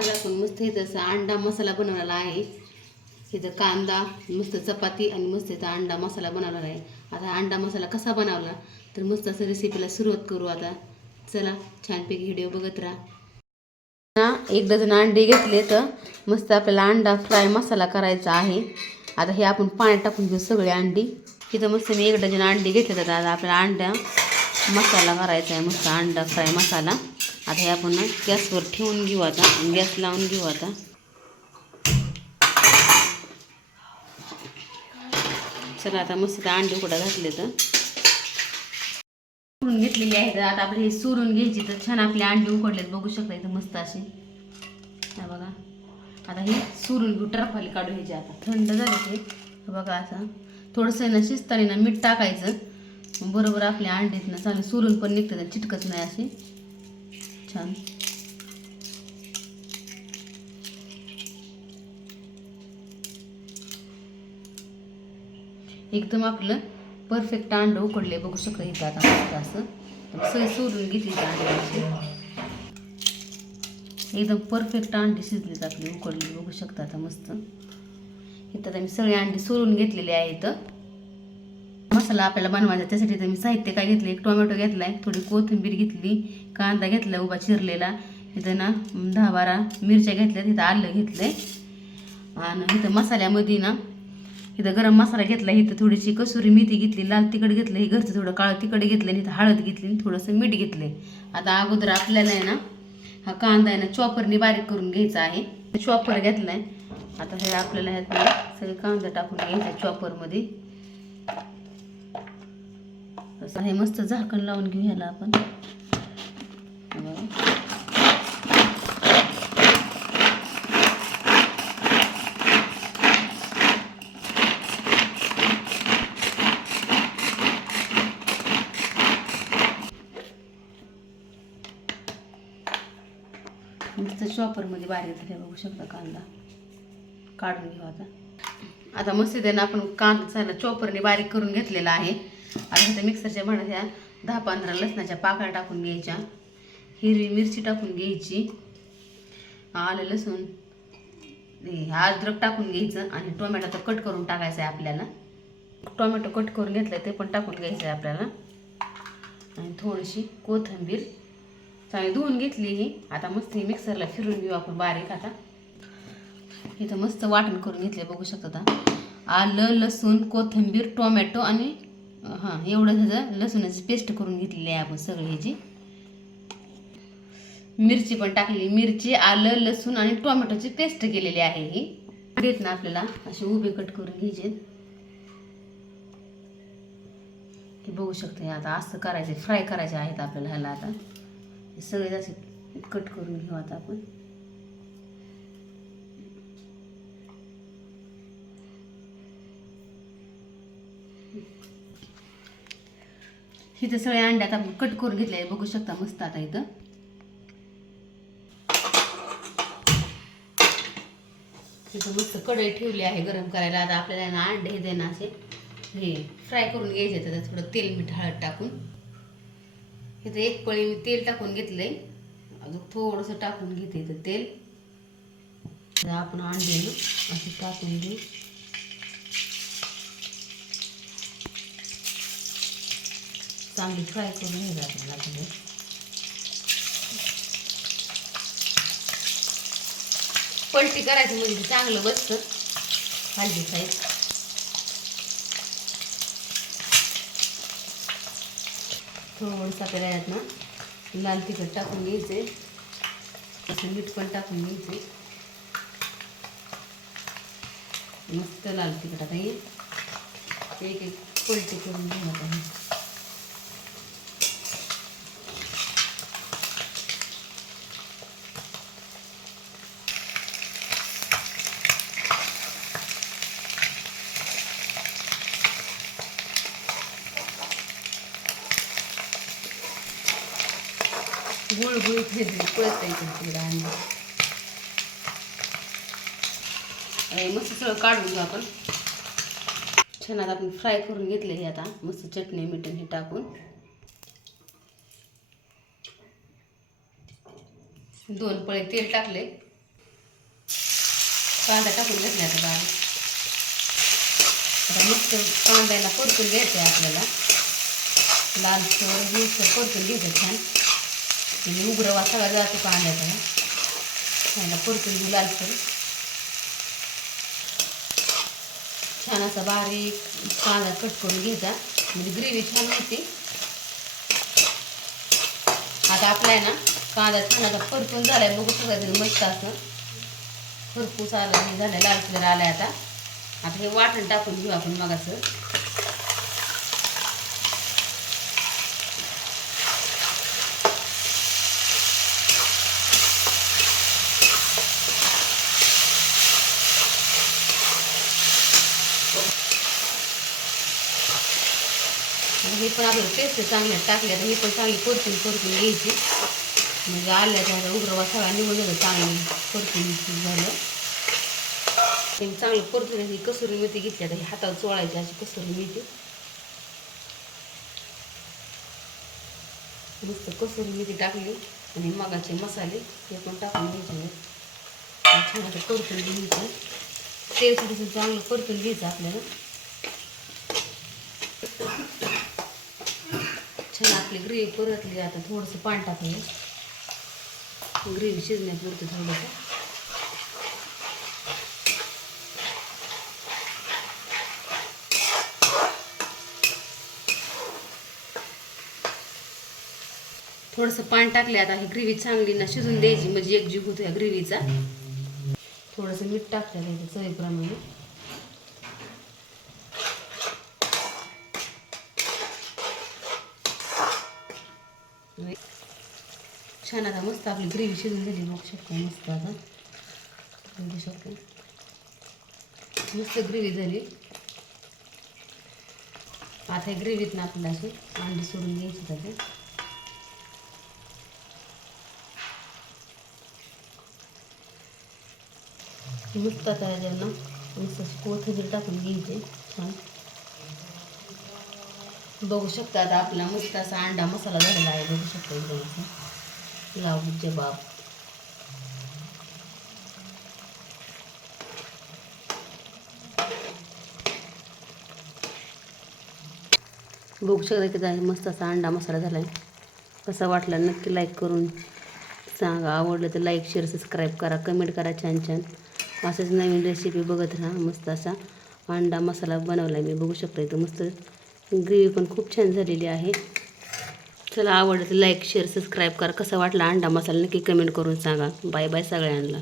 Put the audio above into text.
आज आपण मस्त इथं असा अंडा मसाला बनवलेला आहे. इथं कांदा, मस्त चपाती आणि मस्त इथं अंडा मसाला बनवलेला आहे. आता अंडा मसाला कसा बनवला तर मस्त असं रेसिपीला सुरुवात करू. आता चला छानपैकी व्हिडिओ बघत राहा. 1 डझन अंडे घेतले तर मस्त आपल्याला अंडा फ्राय मसाला करायचा आहे. आता हे आपण पाण्यात टाकून घेऊ सगळे अंडी. इथं मस्त मी 1 डझन अंडी घेतले तर आता आपल्याला अंडा मसाला करायचा आहे, मस्त अंडा फ्राय मसाला. आता हे आपण गॅसवर ठेवून घेऊ आता आणि गॅस लावून घेऊ आता. चला आता मस्त अंडे कुठं घातले तर सोडून घेतलेली आहेत. आता आपले हे सोडून घ्यायची तर छान आपले अंडे उकडलेत, बघू शकता इथं मस्त असे. हा बघा, आता हे सोडून घेऊ, टरफाली काढून घ्यायचे. आता थंड झाले ते बघा. असं थोडंसं ना शिजताना मीठ टाकायचं, बरोबर आपल्या अंडीत ना चांगले सोलून पण निघतं, चिटकत नाही असे छान. एकदम आपलं परफेक्ट अंडं उकडले, बघू शकता इथं. आता मस्त असं सगळं सोलून घेतली अंडे, एकदम परफेक्ट अंडी शिजलीत आपली, उकडली, बघू शकता. आता मस्त इथं आता मी सगळे अंडी सोलून घेतलेले आहेत. मसाला आपल्याला बनवायचा त्यासाठी तर मी साहित्य काय घेतलं, 1 टोमॅटो घेतला आहे, थोडी कोथिंबीर घेतली, कांदा घेतला उभा चिरलेला, इथं ना 10-12 मिरच्या घेतल्यात, इथं आलं घेतलं आहे. आणि इथं मसाल्यामध्ये ना इथं गरम मसाला घेतला, इथं थोडीशी कसुरी मेथी घेतली, लाल तिखट घेतलं, हे घरचं थोडं काळं तिखट घेतलं, इथं हळद घेतली, थोडंसं मीठ घेतलं. आता अगोदर आपल्याला आहे ना हा कांदा आहे ना चॉपरने बारीक करून घ्यायचा आहे. चॉपर घेतला आहे. आता हे आपल्याला ह्यात सगळे कांदा टाकून घ्यायचा चॉपरमध्ये. असं हे मस्त झाकण लावून घेऊ ह्याला आपण. मस्त चॉपरमध्ये बारीक झाले, बघू शकता. कांदा काढून घेऊ आता. आता मस्त त्यानं आपण कांदा चॉपरने बारीक करून घेतलेला आहे. आता इथं मिक्सरच्या भांड्यात ह्या 10-15 लसणाच्या पाकळ्या टाकून घ्यायच्या, हिरवी मिरची टाकून घ्यायची, आलं लसूण अद्रक टाकून घ्यायचं आणि टोमॅटो तर कट करून टाकायचं आहे आपल्याला. टोमॅटो कट करून घेतलं ते पण टाकून घ्यायचं आहे आपल्याला. आणि थोडीशी कोथिंबीर चांगली धुवून घेतली ही. आता मस्त ही मिक्सरला फिरून घेऊ आपण बारीक. आता इथं मस्त वाटण करून घेतले, बघू शकता. आता आलं लसूण कोथिंबीर टोमॅटो आणि एवढं ह्याचं लसूणाची पेस्ट करून घेतलेली आहे आपण सगळी. ह्याची मिरची पण टाकलेली, मिरची आलं लसूण आणि टोमॅटोची पेस्ट केलेली आहे ही. देत ना आपल्याला असे उभे कट करून घ्यायचे, हे बघू शकता. आता असं करायचे, फ्राय करायचे आहेत आपल्याला ह्याला. आता सगळे असे कट करून घेऊ आता आपण. इथं सगळे अंडे आता आपण कट करून घेतले, बघू शकता मस्त. आता इथं मस्त कढई ठेवली आहे गरम करायला. आता आपल्याला अंडे हे ना असे हे फ्राय करून घ्यायचे. त्यात थोडं तेल मीठ हळद टाकून इथं 1 पळी मी तेल टाकून घेतलंय, अजून थोडंसं टाकून घेते इथं तेल. आपण अंडे असे टाकून घेऊ. चांगली फ्राय करून घ्यायचं आपल्याला. पलटी करायचं म्हणजे चांगलं बसतं हलदी साईड. थोडंसं आपल्याला यात ना लाल तिखट टाकून घ्यायचे, असं मीठ पण टाकून घ्यायचे, मस्त लाल तिखट. आता हे एक पलटी करून घेऊ आता. गुळगुळीत हे पळत तिकडं आणि मस्त सगळं काढून घेऊ आपण. छान आता आपण फ्राय करून घेतले हे. आता मस्त चटणी मीठ हे टाकून 2 पळे तेल टाकले. कांदा टाकून घेतला आता बारीक. आता मस्त कांद्याला परतून घ्यायचं आहे आपल्याला. लालसर मिक्सर परतून घ्यायचं छान. म्हणजे उग्रवा सगळा जातो कांद्याचा. कांदा परतून घेऊ लालसर. छान असा बारीक कांदा कट करून घ्यायचा. म्हणजे ग्रेव्ही छान होती. आता आपला आहे ना कांदा छान आता परतून झाला आहे. बघू सगळं मस्त असं खरपूस आलं हे झालं. लाल कलर आला आहे. आता हे वाटण टाकून घेऊ आपण मगाचं. हे पण आपलं पेस्ट चांगल्या टाकल्या तर ही पण चांगली परतून घ्यायची. म्हणजे आल्याच्या उग्रवा सगळा निघून झालं. चांगली परतून झालं. चांगलं परतून ही कसुरी मेथी घेतली. आता ही हातावर चोळायची अशी कसुरी मेथी. नुसतं कसुरी मेथी टाकली आणि मगाचे मसाले हे पण टाकून घ्यायचे. छान असं परतून घ्यायचं. तेल थोडंसं चांगलं परतून घ्यायचं आपल्याला. छान आपली ग्रेव्ही परतली. आता थोडंसं पाणी टाकूया. ग्रेव्ही शिजण्यापुरतं थोडंसं. थोडंसं पाणी टाकले. आता ही ग्रेव्ही चांगली ना शिजून द्यायची. म्हणजे एकजीव होतो या ग्रेव्हीचा. थोडंसं मीठ टाकलं त्याचं चवीप्रमाणे. छान आता मस्त आपली ग्रेव्ही शिजून झाली. बघू शकतो मस्त. आता बघू शकतो मस्त ग्रेव्ही झाली. आता ग्रेव्हीत ना आपल्याला अशी अंडी सोडून घ्यायची. त्याच्यात मस्त आता याच्यानं मस्त कोथिंबीर टाकून घ्यायची छान. बघू शकता आता आपला मस्त असा अंडा मसाला झालेला आहे. बघू शकता एकदम असं लावूचे बाप. बघू शकता की मस्त असा अंडा मसाला झाला आहे. कसा वाटला नक्की लाईक करून सांगा. आवडलं तर लाईक शेअर सबस्क्राईब करा. कमेंट करा छान छान. असंच नवीन रेसिपी बघत राहा. मस्त असा अंडा मसाला बनवला आहे मी. बघू शकता इथं मस्त ग्रेव्ही पण खूप छान झालेली आहे. चला आवडलं तर लाईक शेअर सबस्क्राईब करा. कसा वाटला अंडा मसाला नक्की कमेंट करून सांगा. बाय बाय सगळ्यांना.